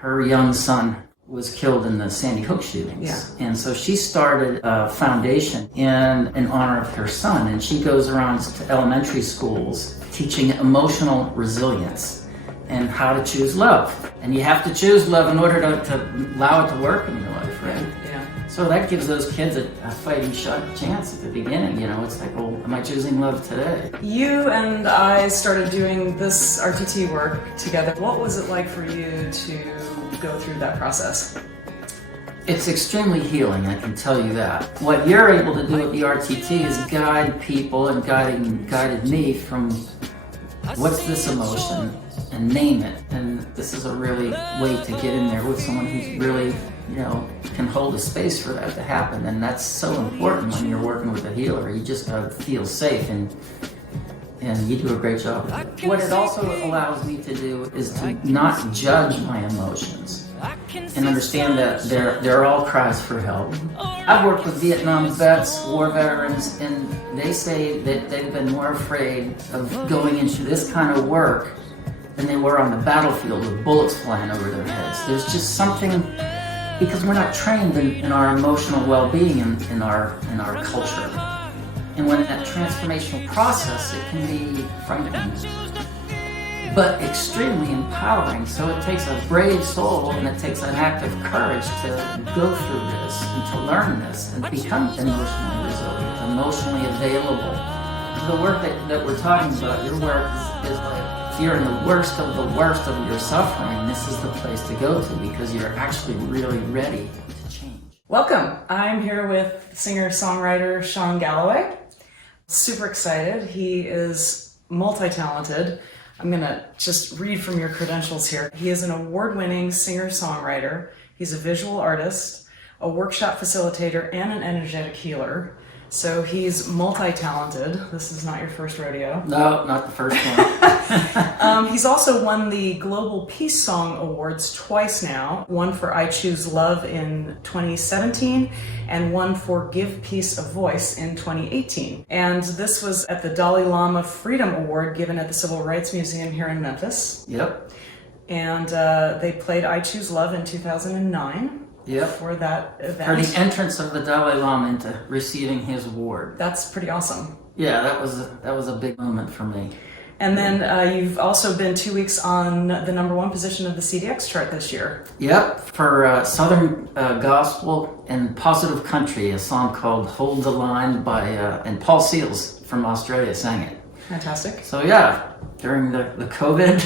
her young son was killed in the Sandy Hook shootings. Yeah. And so she started a foundation in honor of her son, and she goes around to elementary schools teaching emotional resilience and how to choose love. And you have to choose love in order to allow it to work in your life, right? Yeah. So that gives those kids a fighting shot chance at the beginning. It's like, well, am I choosing love today? You and I started doing this RTT work together. What was it like for you to go through that process? It's extremely healing, I can tell you that. What you're able to do with the RTT is guide people and guided me from what's this emotion and name it. And this is a really way to get in there with someone who's really, can hold a space for that to happen. And that's so important when you're working with a healer. You just gotta feel safe, and you do a great job of it. What it also allows me to do is to not judge my emotions and understand that they're all cries for help. I've worked with Vietnam vets, war veterans, and they say that they've been more afraid of going into this kind of work than they were on the battlefield with bullets flying over their heads. There's just something, because we're not trained in our emotional well-being in our culture. And when that transformational process, it can be frightening, but extremely empowering. So it takes a brave soul and it takes an act of courage to go through this and to learn this and become emotionally resilient, emotionally available. The work that we're talking about, your work is like, if you're in the worst of your suffering, this is the place to go to, because you're actually really ready to change. Welcome. I'm here with singer-songwriter Shawn Gallaway. Super excited. He is multi-talented. I'm going to just read from your credentials here. He is an award-winning singer-songwriter. He's a visual artist, a workshop facilitator, and an energetic healer. So he's multi-talented. This is not your first rodeo. No, not the first one. He's also won the Global Peace Song Awards twice now. One for I Choose Love in 2017 and one for Give Peace a Voice in 2018. And this was at the Dalai Lama Freedom Award given at the Civil Rights Museum here in Memphis. Yep. And they played I Choose Love in 2009. Yep. For that event. For the entrance of the Dalai Lama into receiving his award. That's pretty awesome. Yeah, that was a big moment for me. And then you've also been 2 weeks on the #1 position of the CDX chart this year. Yep, for Southern Gospel and Positive Country, a song called Hold the Line by, and Paul Seals from Australia sang it. Fantastic. So yeah, during the COVID,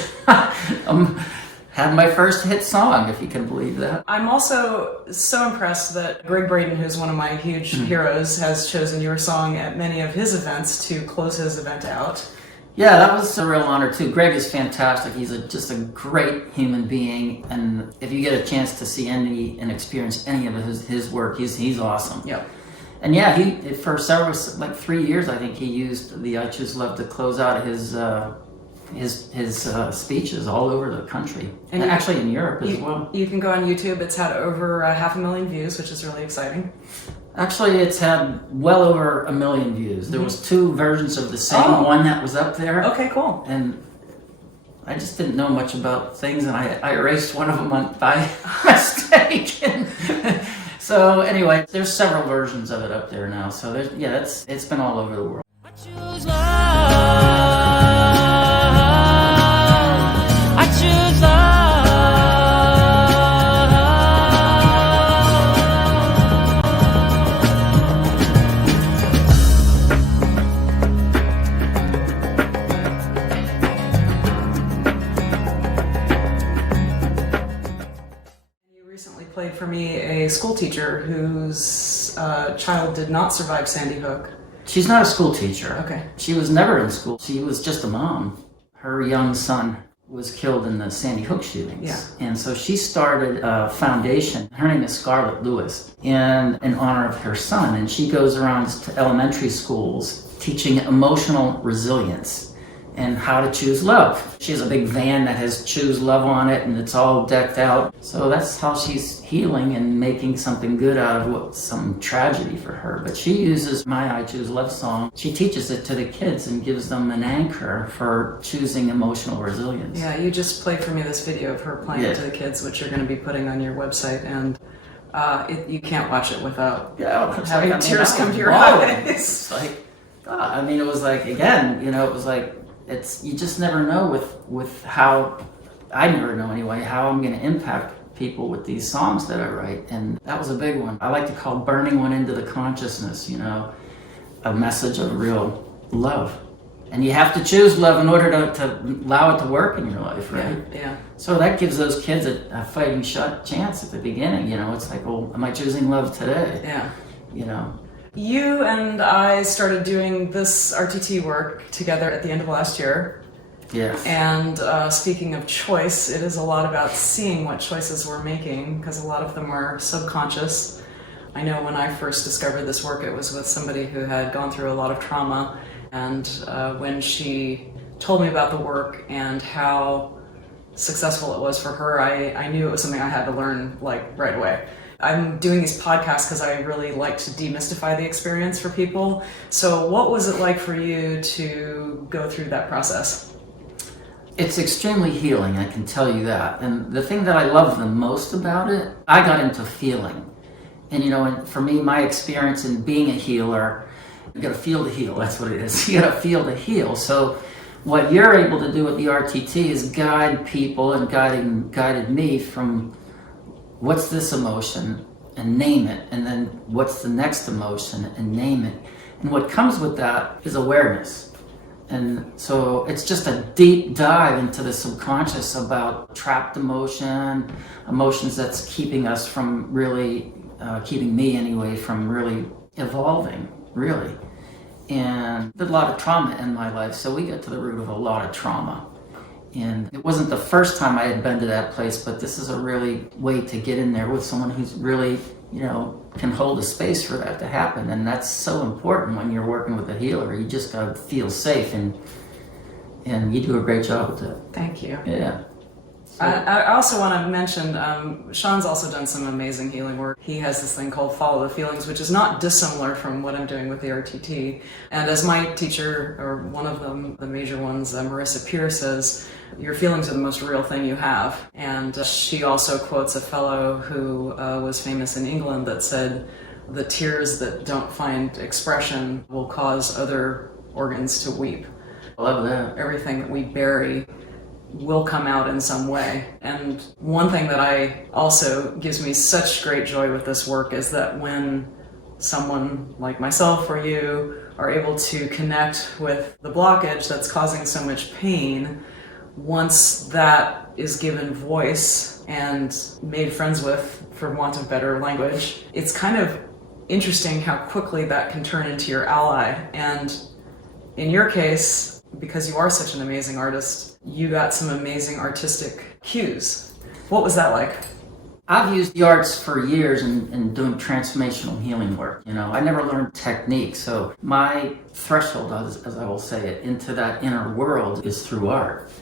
had my first hit song, if you can believe that. I'm also so impressed that Greg Braden, who's one of my huge heroes, has chosen your song at many of his events to close his event out. Yeah, that was a real honor too. Greg is fantastic. He's just a great human being, and if you get a chance to see and experience any of his work, he's awesome. Yep. And yeah, he for several, like 3 years, I think he used the I Choose Love to close out his speeches all over the country, and actually in Europe as well. You can go on YouTube. It's had over 500,000 views, which is really exciting. Actually, it's had well over 1 million views. There was 2 versions of the same one that was up there. Okay, cool. And I just didn't know much about things, and I erased one of them by mistake. So anyway, there's several versions of it up there now. So it's been all over the world. I choose love. I choose love. You recently played for me a school teacher whose child did not survive Sandy Hook. She's not a school teacher. Okay. She was never in school. She was just a mom. Her young son was killed in the Sandy Hook shootings. Yeah. And so she started a foundation. Her name is Scarlett Lewis, in honor of her son. And she goes around to elementary schools teaching emotional resilience and how to choose love. She has a big van that has choose love on it, and it's all decked out. So that's how she's healing and making something good out of some tragedy for her. But she uses my I Choose Love song. She teaches it to the kids and gives them an anchor for choosing emotional resilience. Yeah, you just played for me this video of her playing it to the kids, which you're going to be putting on your website, and you can't watch it without having tears come to your eyes. It's like, I mean, it was like, again, it was like, you just never know with how, I never know anyway, how I'm going to impact people with these songs that I write. And that was a big one. I like to call burning one into the consciousness, a message of real love. And you have to choose love in order to allow it to work in your life, right? Yeah. So that gives those kids a fighting shot chance at the beginning, It's like, well, am I choosing love today? Yeah. You and I started doing this RTT work together at the end of last year. Yes. And speaking of choice, it is a lot about seeing what choices we're making, because a lot of them are subconscious. I know when I first discovered this work, it was with somebody who had gone through a lot of trauma, and when she told me about the work and how successful it was for her, I knew it was something I had to learn right away. I'm doing these podcasts because I really like to demystify the experience for people. So what was it like for you to go through that process? It's extremely healing, I can tell you that. And the thing that I love the most about it, I got into feeling. And and for me, my experience in being a healer, you gotta feel to heal, that's what it is. You gotta feel to heal. So what you're able to do with the RTT is guide people, and guided me from what's this emotion and name it, and then what's the next emotion and name it. And what comes with that is awareness. And so it's just a deep dive into the subconscious about trapped emotions that's keeping us from really, keeping me anyway, from really evolving, really. And there's a lot of trauma in my life, so we get to the root of a lot of trauma. And it wasn't the first time I had been to that place, but this is a really way to get in there with someone who's really, can hold a space for that to happen. And that's so important when you're working with a healer. You just gotta feel safe, and you do a great job with it. Thank you. Yeah. I also want to mention, Shawn's also done some amazing healing work. He has this thing called Follow the Feelings, which is not dissimilar from what I'm doing with the RTT. And as my teacher, or one of them, the major ones, Marissa Peer, says, your feelings are the most real thing you have. And she also quotes a fellow who was famous in England that said, the tears that don't find expression will cause other organs to weep. I love that. Everything that we bury will come out in some way. And one thing that I also gives me such great joy with this work is that when someone like myself or you are able to connect with the blockage that's causing so much pain, once that is given voice and made friends with, for want of better language, it's kind of interesting how quickly that can turn into your ally. And in your case, because you are such an amazing artist, you got some amazing artistic cues. What was that like? I've used the arts for years in doing transformational healing work. I never learned technique, so my threshold, as I will say it, into that inner world is through art.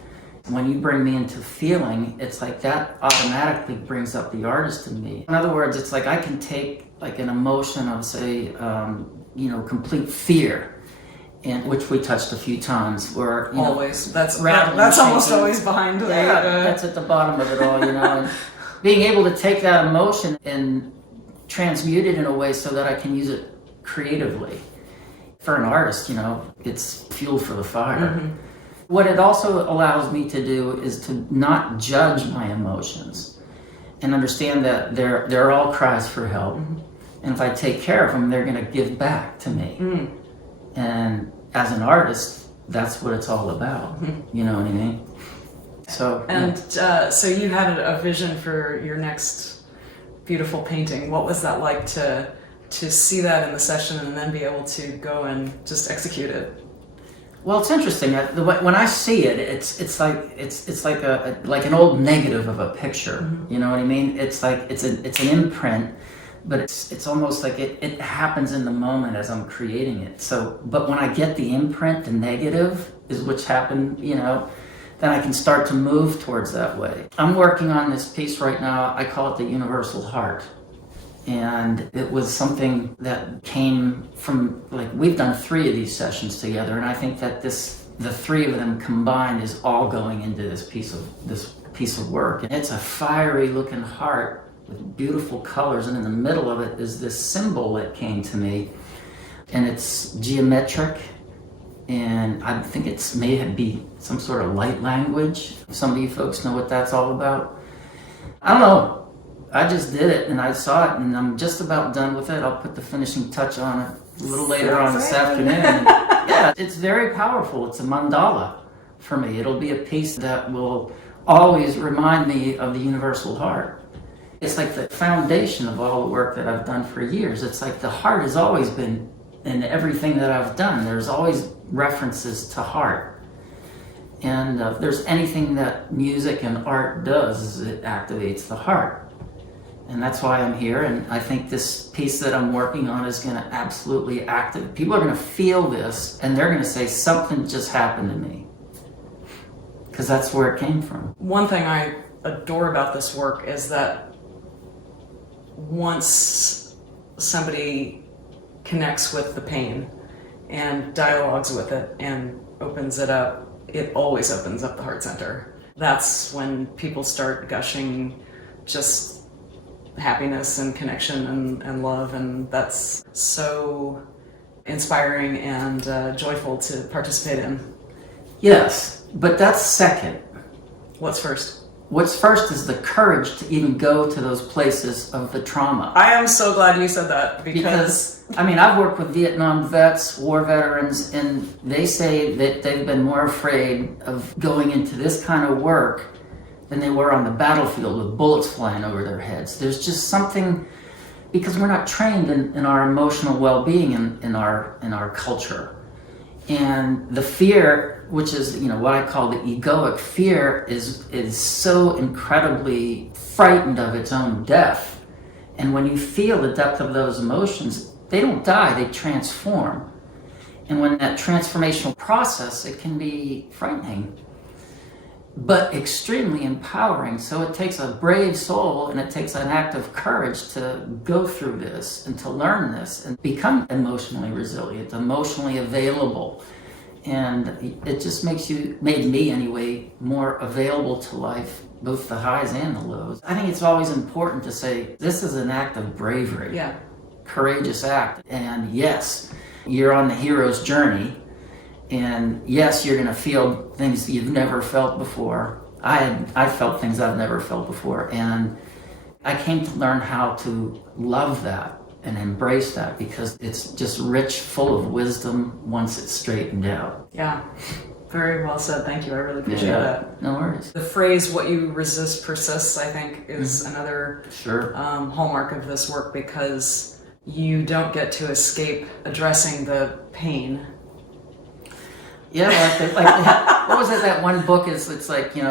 When you bring me into feeling, it's like that automatically brings up the artist in me. In other words, it's like I can take like an emotion of, say, complete fear, and which we touched a few times, where always that's almost always behind the that's at the bottom of it all, and being able to take that emotion and transmute it in a way so that I can use it creatively. For an artist, it's fuel for the fire. Mm-hmm. What it also allows me to do is to not judge my emotions and understand that they're all cries for help. Mm-hmm. And if I take care of them, they're going to give back to me. Mm. And as an artist, that's what it's all about. Mm-hmm. You know what I mean? So, so you had a vision for your next beautiful painting. What was that like to see that in the session and then be able to go and just execute it? Well, it's interesting. When I see it, it's like an old negative of a picture. Mm-hmm. You know what I mean? It's like it's an imprint but it's almost like it happens in the moment as I'm creating it. So, but when I get the imprint, the negative is which happened, then I can start to move towards that way. I'm working on this piece right now. I call it the Universal Heart. And it was something that came from, we've done 3 of these sessions together, and I think that the 3 of them combined is all going into this piece of work. And it's a fiery looking heart with beautiful colors, and in the middle of it is this symbol that came to me, and it's geometric, and I think it may be some sort of light language. Some of you folks know what that's all about. I don't know. I just did it, and I saw it, and I'm just about done with it. I'll put the finishing touch on it a little later on this afternoon. And yeah, it's very powerful. It's a mandala for me. It'll be a piece that will always remind me of the Universal Heart. It's like the foundation of all the work that I've done for years. It's like the heart has always been in everything that I've done. There's always references to heart. And if there's anything that music and art does, is it activates the heart. And that's why I'm here, and I think this piece that I'm working on is going to absolutely activate. People are going to feel this, and they're going to say, something just happened to me. Because that's where it came from. One thing I adore about this work is that once somebody connects with the pain and dialogues with it and opens it up, it always opens up the heart center. That's when people start gushing just happiness and connection and love, and that's so inspiring and joyful to participate in. Yes, but that's second. What's first? What's first is the courage to even go to those places of the trauma. I am so glad you said that, because I've worked with Vietnam vets, war veterans, and they say that they've been more afraid of going into this kind of work than they were on the battlefield with bullets flying over their heads. There's just something, because we're not trained in our emotional well-being in our culture. And the fear, which is what I call the egoic fear, is so incredibly frightened of its own death. And when you feel the depth of those emotions, they don't die, they transform. And when that transformational process, it can be frightening, but extremely empowering. So it takes a brave soul, and it takes an act of courage to go through this and to learn this and become emotionally resilient, emotionally available. And it just made me anyway, more available to life, both the highs and the lows. I think it's always important to say, this is an act of bravery. Yeah. Courageous act. And yes, you're on the hero's journey. And yes, you're going to feel things you've never felt before. I felt things I've never felt before. And I came to learn how to love that and embrace that, because it's just rich, full of wisdom once it's straightened out. Yeah, very well said. Thank you. I really appreciate that. No worries. The phrase, what you resist persists, I think is another hallmark of this work, because you don't get to escape addressing the pain. Yeah, what was it? That one book is. It's like pain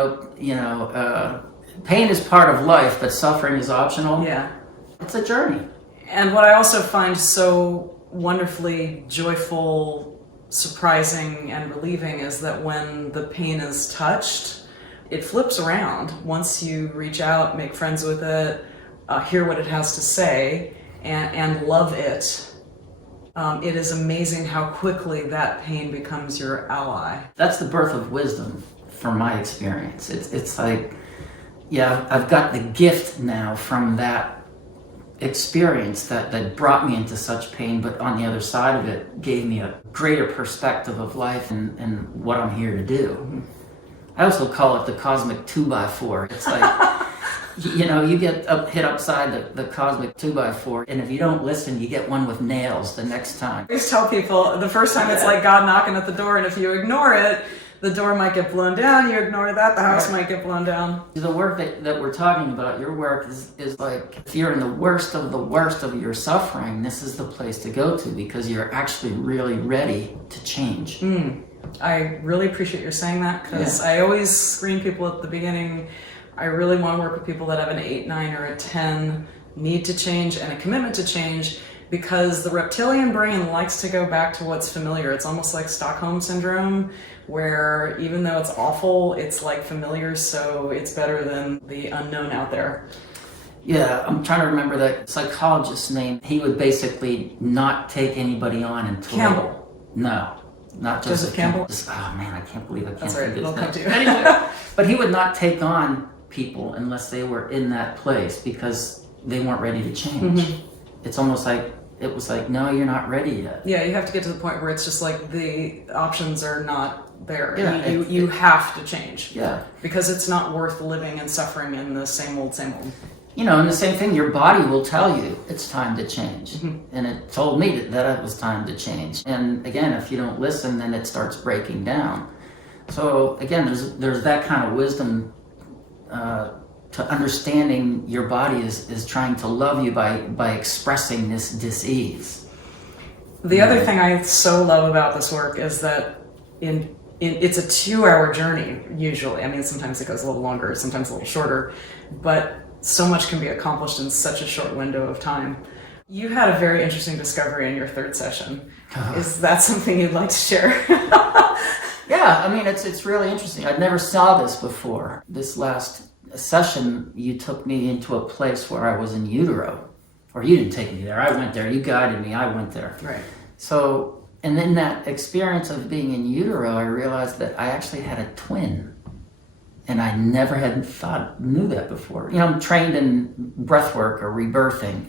is part of life, but suffering is optional. Yeah, it's a journey. And what I also find so wonderfully joyful, surprising, and relieving is that when the pain is touched, it flips around. Once you reach out, make friends with it, hear what it has to say, and love it. It is amazing how quickly that pain becomes your ally. That's the birth of wisdom, from my experience. It's like, yeah, I've got the gift now from that experience that brought me into such pain, but on the other side of it gave me a greater perspective of life and what I'm here to do. I also call it the cosmic 2x4. It's like, you get hit upside the cosmic 2x4, and if you don't listen, you get one with nails the next time. I always tell people, the first time it's like God knocking at the door, and if you ignore it, the door might get blown down. You ignore that, the house might get blown down. The work that we're talking about, your work is like, if you're in the worst of your suffering, this is the place to go to, because you're actually really ready to change. I really appreciate your saying that, because I always screen people at the beginning. I really want to work with people that have an 8, 9, or a 10 need to change and a commitment to change, because the reptilian brain likes to go back to what's familiar. It's almost like Stockholm syndrome, where even though it's awful, it's like familiar, so it's better than the unknown out there. Yeah, I'm trying to remember that psychologist's name. He would basically not take anybody on until... Campbell. No, not Joseph Campbell? Oh man, I can't believe I can't That's right, think it'll of come his to name. you. Anyway, but he would not take on people unless they were in that place because they weren't ready to change. It's almost like, it was like, no, you're not ready yet. Yeah, you have to get to the point where it's just like the options are not there. Yeah, you have to change. Yeah. Because it's not worth living and suffering in the same old, same old. You know, and the same thing, your body will tell you it's time to change. And it told me that it was time to change. And again, if you don't listen, then it starts breaking down. So again, there's that kind of wisdom to understanding your body is trying to love you by expressing this dis-ease. The other thing I so love about this work is that it's a 2-hour journey usually. I mean, sometimes it goes a little longer, sometimes a little shorter, but so much can be accomplished in such a short window of time. You had a very interesting discovery in your 3rd session. Is that something you'd like to share? Yeah, I mean, it's really interesting. I'd never saw this before. This last session, you took me into a place where I was in utero. Or you didn't take me there, I went there. You guided me, I went there. Right. So, and in that experience of being in utero, I realized that I actually had a twin. And I never knew that before. You know, I'm trained in breath work or rebirthing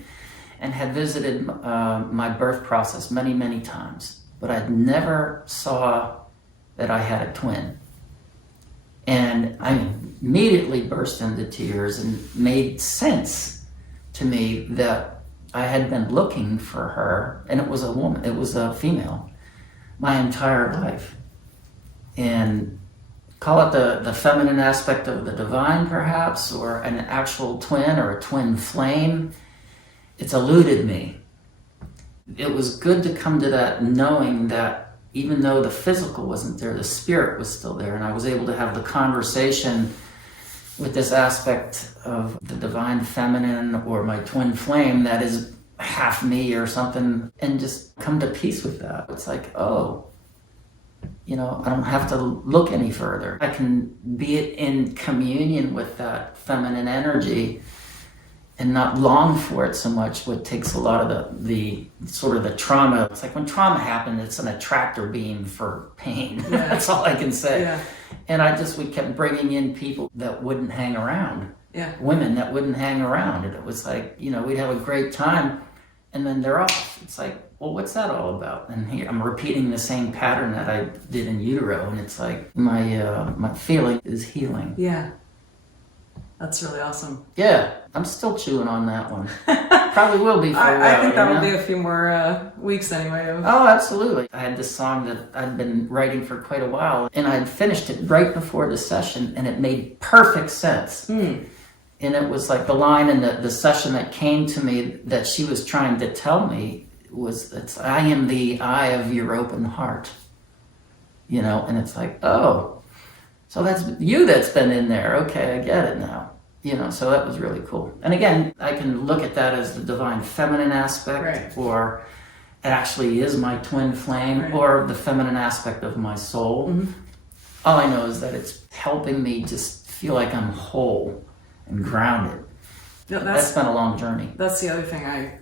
and had visited my birth process many, many times. But I'd never saw that I had a twin. And I immediately burst into tears and made sense to me that I had been looking for her, and it was a woman, it was a female, my entire life. And call it the feminine aspect of the divine, perhaps, or an actual twin or a twin flame. It's eluded me. It was good to come to that knowing that even though the physical wasn't there, the spirit was still there, and I was able to have the conversation with this aspect of the divine feminine or my twin flame that is half me or something, and just come to peace with that. It's like, oh, you know, I don't have to look any further. I can be in communion with that feminine energy and not long for it so much, what takes a lot of the sort of the trauma. It's like when trauma happened, it's an attractor beam for pain. Yeah. That's all I can say. Yeah. And we kept bringing in people that wouldn't hang around. Yeah. Women that wouldn't hang around. And it was like, you know, we'd have a great time and then they're off. It's like, well, what's that all about? And here I'm repeating the same pattern that I did in utero, and it's like my feeling is healing. Yeah. That's really awesome. Yeah, I'm still chewing on that one. Probably will be for a while. I think that'll you know? be a few more weeks anyway. Oh, absolutely. I had this song that I'd been writing for quite a while, and I'd finished it right before the session, and it made perfect sense. And it was like the line in the session that came to me that she was trying to tell me was, I am the eye of your open heart. You know, and it's like, oh, so that's you that's been in there. Okay, I get it now. You know, so that was really cool. And again, I can look at that as the divine feminine aspect, right, or it actually is my twin flame, right, or the feminine aspect of my soul. Mm-hmm. All I know is that it's helping me just feel like I'm whole and grounded. No, that's been a long journey. That's the other thing I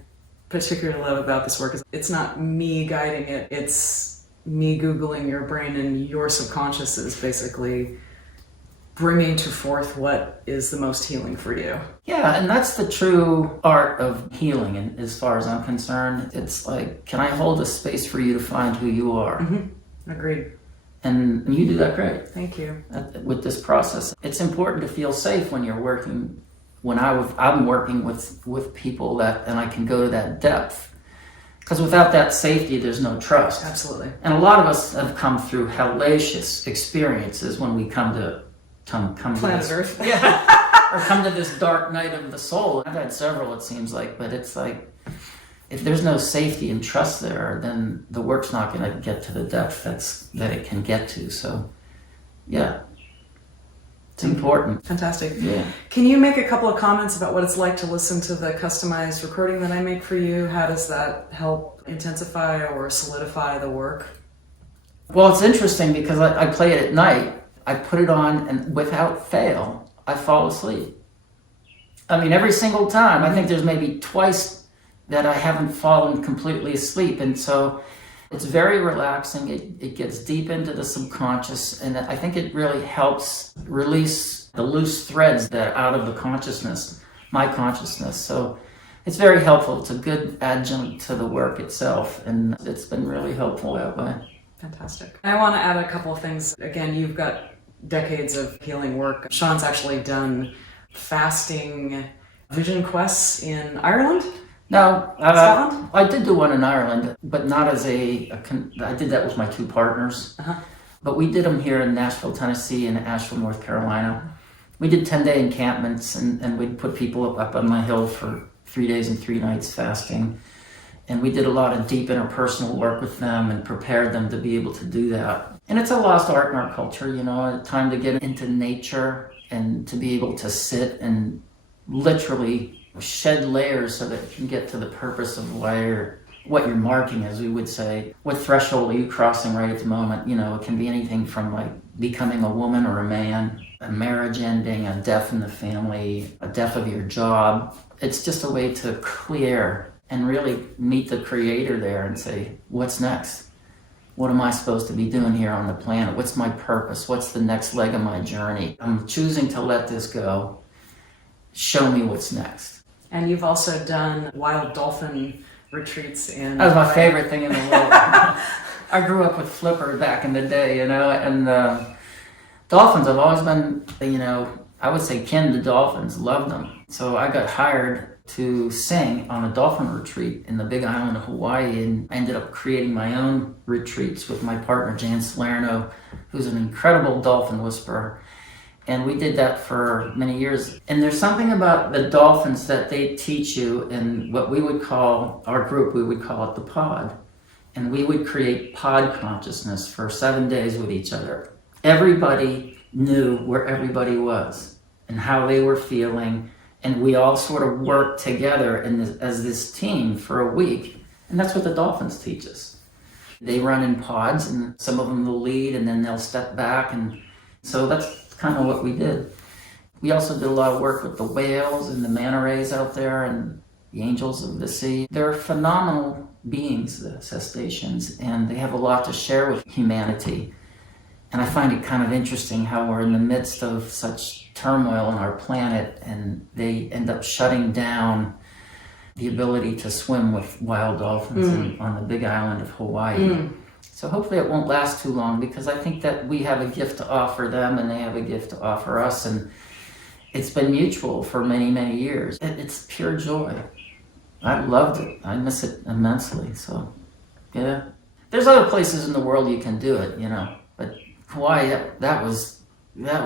particularly love about this work, is it's not me guiding it, it's me Googling your brain, and your subconscious is basically bringing to forth what is the most healing for you. Yeah, and that's the true art of healing, and as far as I'm concerned, it's like, can I hold a space for you to find who you are? Mm-hmm. Agreed. And you do that great. Thank you. With this process, it's important to feel safe when you're working. When I'm working with people that, and I can go to that depth, because without that safety, there's no trust. Absolutely. And a lot of us have come through hellacious experiences when we come to planet Earth. Yeah. Or come to this dark night of the soul. I've had several, it seems like, but it's like, if there's no safety and trust there, then the work's not going to get to the depth that it can get to. So, yeah. It's important. Fantastic. Yeah. Can you make a couple of comments about what it's like to listen to the customized recording that I make for you? How does that help intensify or solidify the work? Well, it's interesting because I play it at night. I put it on, and without fail, I fall asleep. I mean, every single time. I think there's maybe twice that I haven't fallen completely asleep. And so it's very relaxing. It gets deep into the subconscious, and I think it really helps release the loose threads that are out of the consciousness, my consciousness. So it's very helpful. It's a good adjunct to the work itself, and it's been really helpful that way. Fantastic. I want to add a couple of things. Again, you've got decades of healing work. Shawn's actually done fasting vision quests in Ireland. No, Scotland? I did do one in Ireland, but not as I did that with my two partners. But we did them here in Nashville, Tennessee, and Asheville, North Carolina. We did 10-day encampments, and we'd put people up on my hill for 3 days and 3 nights fasting. And we did a lot of deep interpersonal work with them and prepared them to be able to do that. And it's a lost art in our culture, you know, a time to get into nature and to be able to sit and literally shed layers so that you can get to the purpose of what you're marking, as we would say. What threshold are you crossing right at the moment? You know, it can be anything from like becoming a woman or a man, a marriage ending, a death in the family, a death of your job. It's just a way to clear and really meet the creator there and say, what's next? What am I supposed to be doing here on the planet? What's my purpose? What's the next leg of my journey? I'm choosing to let this go. Show me what's next. And you've also done wild dolphin retreats in... That was my favorite thing in the world. I grew up with Flipper back in the day, you know, and dolphins have always been, you know, I would say kin to dolphins, loved them. So I got hired to sing on a dolphin retreat in the Big Island of Hawaii, and I ended up creating my own retreats with my partner Jan Salerno, who's an incredible dolphin whisperer. And we did that for many years. And there's something about the dolphins that they teach you in what we would call, our group, we would call it the pod. And we would create pod consciousness for 7 days with each other. Everybody knew where everybody was and how they were feeling. And we all sort of worked together as this team for a week. And that's what the dolphins teach us. They run in pods, and some of them will lead, and then they'll step back. And so that's kind of what we did. We also did a lot of work with the whales and the manta rays out there and the angels of the sea. They're phenomenal beings, the cetaceans, and they have a lot to share with humanity. And I find it kind of interesting how we're in the midst of such turmoil on our planet, and they end up shutting down the ability to swim with wild dolphins on the Big Island of Hawaii. So hopefully it won't last too long, because I think that we have a gift to offer them and they have a gift to offer us, and it's been mutual for many, many years. It's pure joy. I loved it. I miss it immensely. So, yeah. There's other places in the world you can do it, you know, but Hawaii, that was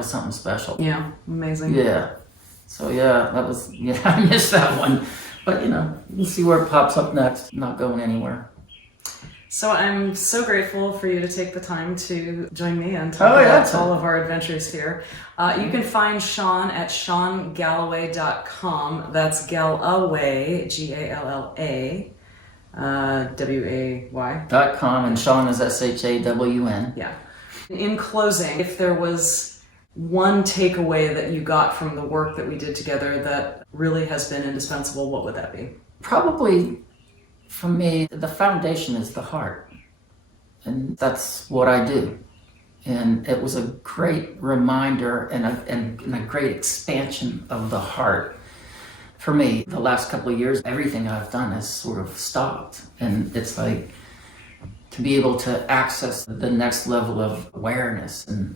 something special. Yeah, amazing. Yeah. So I missed that one. But, you know, we'll see where it pops up next. Not going anywhere. So I'm so grateful for you to take the time to join me and talk about all of our adventures here. You can find Shawn at ShawnGallaway.com. That's Gallaway, Galla, WAY. .com, and Shawn is SHAWN. Yeah. In closing, if there was one takeaway that you got from the work that we did together that really has been indispensable, what would that be? Probably, for me, the foundation is the heart. And that's what I do. And it was a great reminder and a great expansion of the heart. For me, the last couple of years, everything I've done has sort of stopped. And it's like, to be able to access the next level of awareness and,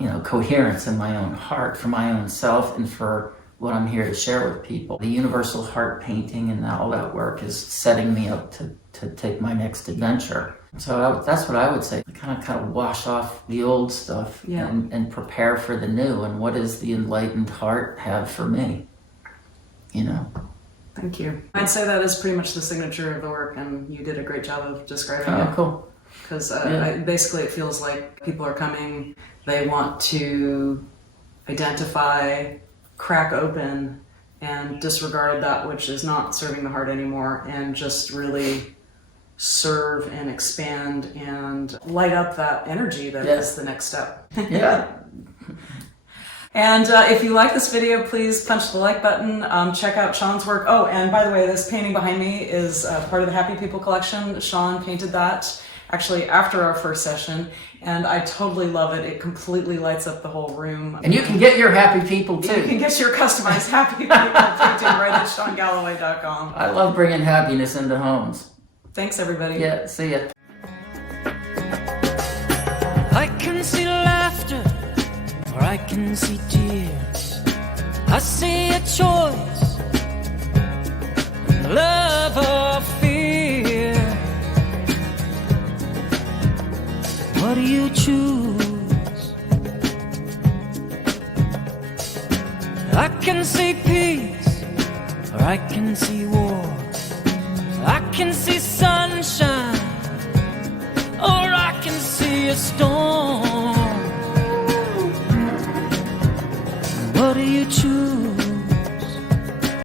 you know, coherence in my own heart for my own self and for what I'm here to share with people. The universal heart painting and all that work is setting me up to take my next adventure. So that's what I would say. Kind of wash off the old stuff and prepare for the new. And what does the enlightened heart have for me? You know? Thank you. I'd say that is pretty much the signature of the work, and you did a great job of describing it. Oh, cool. Because basically it feels like people are coming, they want to identify, crack open, and disregard that which is not serving the heart anymore, and just really serve and expand and light up that energy that is the next step. Yeah. And if you like this video, please punch the like button. Check out Shawn's work. Oh, and by the way, this painting behind me is part of the Happy People collection. Shawn painted that actually after our first session, and I totally love it. It completely lights up the whole room. And you can get your happy people too. You can get your customized Happy People painting right at ShawnGallaway.com. I love bringing happiness into homes. Thanks, everybody. Yeah, see ya. I can see laughter, or I can see tears. I see a choice, love or fear. What do you choose? I can see peace, or I can see war. I can see sunshine, or I can see a storm.